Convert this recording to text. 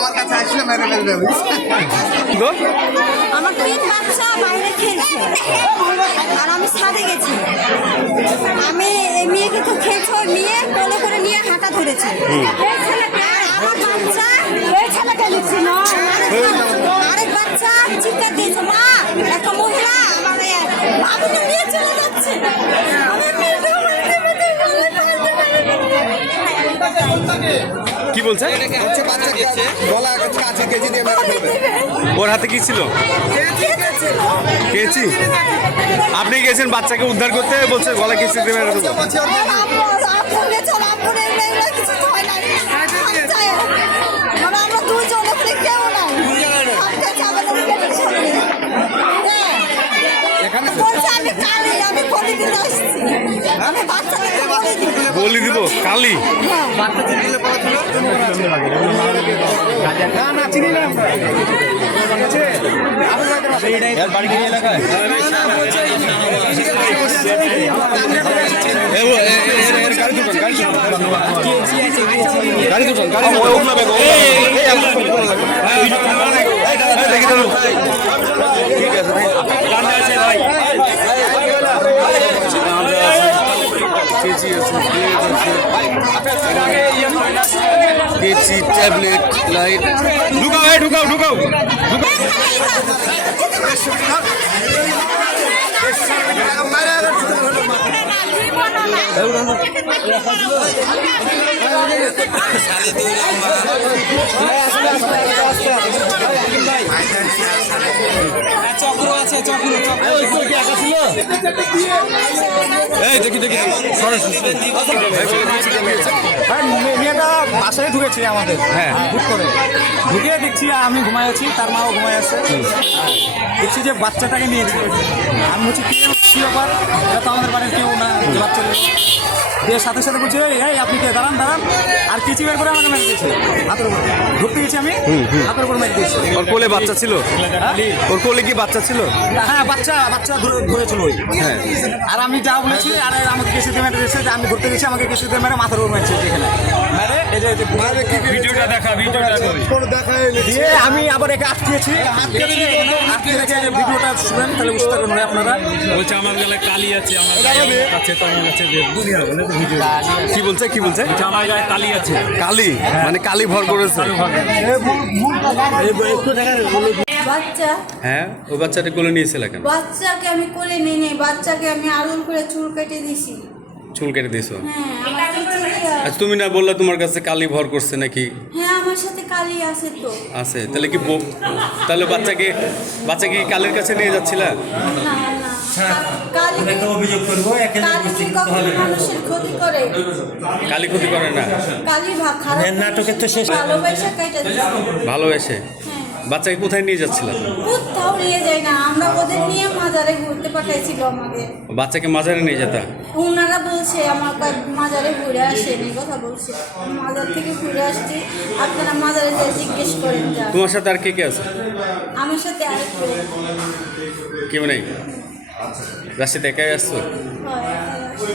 আমার কাছে আসলে মেরে ফেলবে। আমার 3 বাচ্চা বাইরে খেলছে আর আমি ছাদে গেছি। আমি এই মেয়েকে তো খেলছে, মেয়ে কোলে করে নিয়ে হাঁটা ধরেছে। আর আমার বাচ্চা এই ছেলেকে লিখছি না, আরেক বাচ্চা চিৎকার দিয়েছে, মা একটা মহিলা আমার বাবুকে নিয়ে চলে যাচ্ছে। কি বলছে? ওর হাতে কি ছিল? কেচি। আপনি গেছেন বাচ্চাকে উদ্ধার করতে, বলছে গলা কেচি দিয়ে মেরে দেবো। বলি দিব কালি। কেচি, ট্যাবলেট, লাইট। ঢুকাও, ঢুকাও, ঢুকাও, ঢুকাও। চক্র আছে, চক্র মেয়েটা বাসায় ঢুকেছি আমাদের। হ্যাঁ, হুট করে ঢুকে দেখছি আমি ঘুমাই আছি, তার মাও ঘুমাই আছে। দেখছি যে বাচ্চাটাকে নিয়ে যেতে। আমি বলছি কি ব্যাপার, এটা তো আমাদের বাড়ির কেউ না, বাচ্চা দিয়ে সাথে সাথে বলছে এই আপনি কে, দাঁড়ান দাঁড়ান। আর কিচি বের করে আমাকে মেরে দিয়েছে হাতের উপর। ঢুকতে গেছি আমি, হাতের উপর মেরে দিয়েছি। ওর কোলে বাচ্চা ছিল? ওর কোলে কি বাচ্চা ছিল? হ্যাঁ, বাচ্চা ধরেছিল ওই। হ্যাঁ। আর আমি যা বলেছি, আর আমাকে কেসিতে মেরে দিয়েছে যে আমি ঘুরতে গেছি, আমাকে কেসিতে মেরে মাথার উপর মেরেছে এখানে মেরে। এই যে ভিডিওটা দেখা, ভিডিওটা দিয়ে আমি আবার একে আটকেছি, আটকে রেখে ভিডিওটা শুনেন, তাহলে বুঝতে পারবেন আপনারা। বলছে আমার গায়ে কালি আছে, আমার কাছে তো আমার কাছে দুনিয়া বলে তো ভিডিও। কি বলছে, কি বলছে? আমার গায়ে কালি আছে। কালি মানে কালি ভর করেছে। বাচ্চা, হ্যাঁ, ওই বাচ্চাটা কোলে নিয়েছিল কেন? বাচ্চাকে আমি কোলে নিয়ে নেই, বাচ্চাকে আমি আলুল করে চুল কেটে দিছি। চুল কেটে দিয়েছো? হ্যাঁ, আমার খিচুড়ি আচ্ছা, তুমি না বললে তোমার কাছে কালি ভর করছে নাকি? হ্যাঁ, আমার সাথে কালি আছে তো। আছে, তাহলে কি তাহলে বাচ্চাকে কালির কাছে নিয়ে যাচ্ছিলা? না না, কালি অভিযোগ করবো, মানুষের ক্ষতি করে। কালি ক্ষতি করে না। কালি খারাপ নাটকের তো শেষ, ভালোবাসা কেটে দিছে। ভালোবেসে? হ্যাঁ। বাচ্চাকে কোথায় নিয়ে যাচ্ছিলা? কোথাও নিয়ে যায় না, আমরা ওদের নিয়ে মাজারে ঘুরতে পাঠাইছিল আমাদের। বাচ্চাকে মাজারে নিয়ে যেতা? ওনারা বলছে আমার মাজারে ঘুরে আসেন, এই কথা বলছে। মাজার থেকে ঘুরে আসছি, আপনারা মাজারে যেয়ে জিজ্ঞেস করেন। যা তোমার সাথে আর কে কে আছে? আমার সাথে আরেক কেউ নেই? রাশিদ একাই আসছো? হয়।